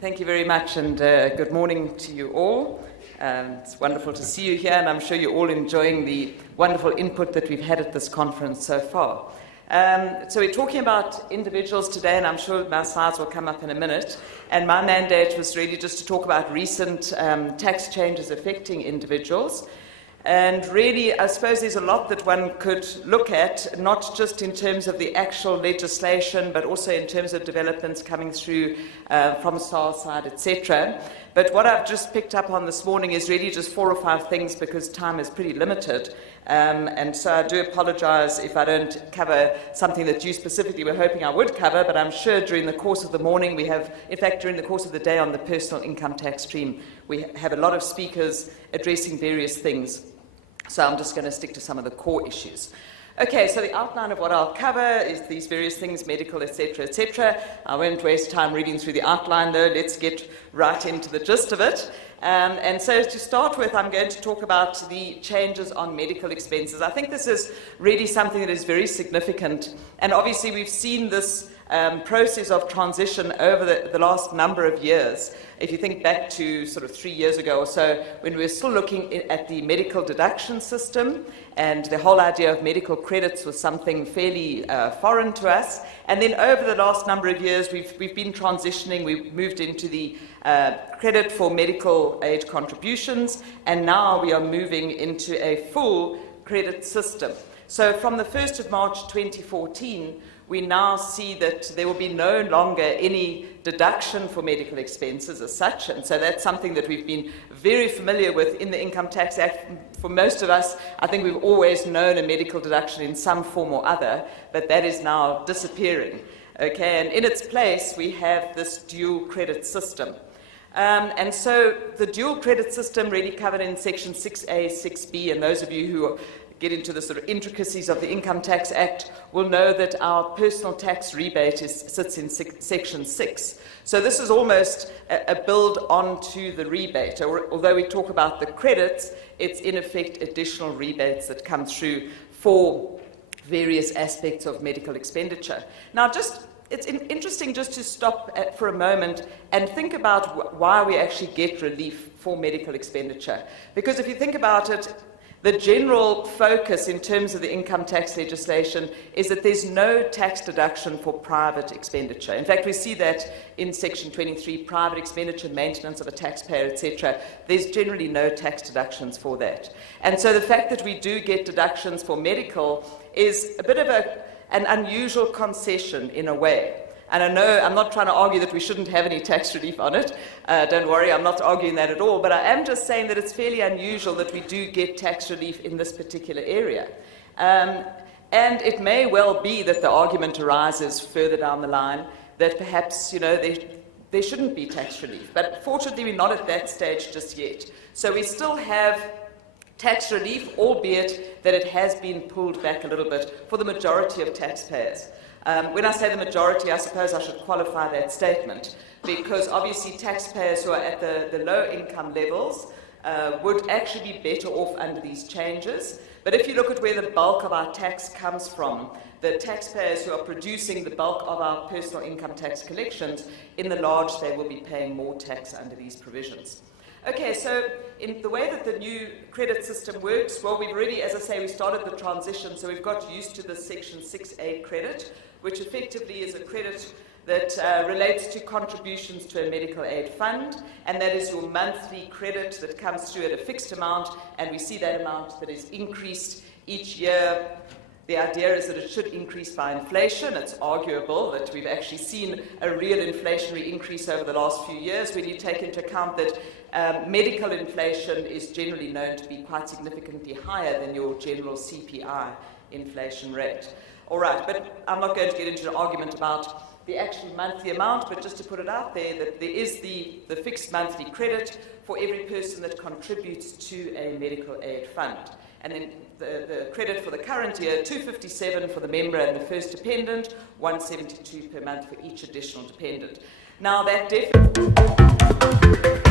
Thank you very much, and good morning to you all. It's wonderful to see you here, and I'm sure you're all enjoying the wonderful input that we've had at this conference so far. So we're talking about individuals today, and I'm sure my slides will come up in a minute. And my mandate was really just to talk about recent tax changes affecting individuals. And really, I suppose there's a lot that one could look at, not just in terms of the actual legislation, but also in terms of developments coming through from SARS side, etc. But what I've just picked up on this morning is really just 4 or 5 things, because time is pretty limited. And so I do apologize if I don't cover something that you specifically were hoping I would cover, but I'm sure during the course of the morning we have, in fact, during the course of the day on the personal income tax stream, we have a lot of speakers addressing various things. So I'm just going to stick to some of the core issues. Okay, so the outline of what I'll cover is these various things, medical, etc., etc. I won't waste time reading through the outline, though. Let's get right into the gist of it. And so to start with, I'm going to talk about the changes on medical expenses. I think this is really something that is very significant. And obviously, we've seen this process of transition over the last number of years. If you think back to sort of 3 years ago or so, when we were still looking at the medical deduction system, and the whole idea of medical credits was something fairly foreign to us. And then over the last number of years, we've been transitioning. We've moved into the credit for medical aid contributions, and now we are moving into a full credit system. So from the 1st of March 2014, we now see that there will be no longer any deduction for medical expenses as such, and so that's something that we've been very familiar with in the Income Tax Act. For most of us, I think we've always known a medical deduction in some form or other, but that is now disappearing. Okay, and in its place, we have this dual credit system. And so the dual credit system really covered in Section 6A, 6B, and those of you who get into the sort of intricacies of the Income Tax Act will know that our personal tax rebate sits in Section 6. So this is almost a build onto the rebate. Although we talk about the credits, it's in effect additional rebates that come through for various aspects of medical expenditure. Now, it's interesting just to stop for a moment and think about why we actually get relief for medical expenditure. Because if you think about it, the general focus in terms of the income tax legislation is that there's no tax deduction for private expenditure. In fact, we see that in Section 23, private expenditure, maintenance of a taxpayer, etc. There's generally no tax deductions for that. And so the fact that we do get deductions for medical is a bit of an unusual concession in a way. And I know I'm not trying to argue that we shouldn't have any tax relief on it. Don't worry, I'm not arguing that at all. But I am just saying that it's fairly unusual that we do get tax relief in this particular area. And it may well be that the argument arises further down the line that perhaps, there shouldn't be tax relief. But fortunately, we're not at that stage just yet. So we still have tax relief, albeit that it has been pulled back a little bit for the majority of taxpayers. When I say the majority, I suppose I should qualify that statement, because obviously taxpayers who are at the low income levels would actually be better off under these changes. But if you look at where the bulk of our tax comes from, the taxpayers who are producing the bulk of our personal income tax collections, in the large they will be paying more tax under these provisions. Okay, so in the way that the new credit system works, well, we've already, as I say, we started the transition, so we've got used to the Section 6A credit, which effectively is a credit that relates to contributions to a medical aid fund, and that is your monthly credit that comes through at a fixed amount, and we see that amount that is increased each year. The idea is that it should increase by inflation. It's arguable that we've actually seen a real inflationary increase over the last few years when you take into account that medical inflation is generally known to be quite significantly higher than your general CPI inflation rate. All right, but I'm not going to get into an argument about the actual monthly amount, but just to put it out there that there is the fixed monthly credit for every person that contributes to a medical aid fund. And then the credit for the current year, $257 for the member and the first dependent, $172 per month for each additional dependent. Now that definitely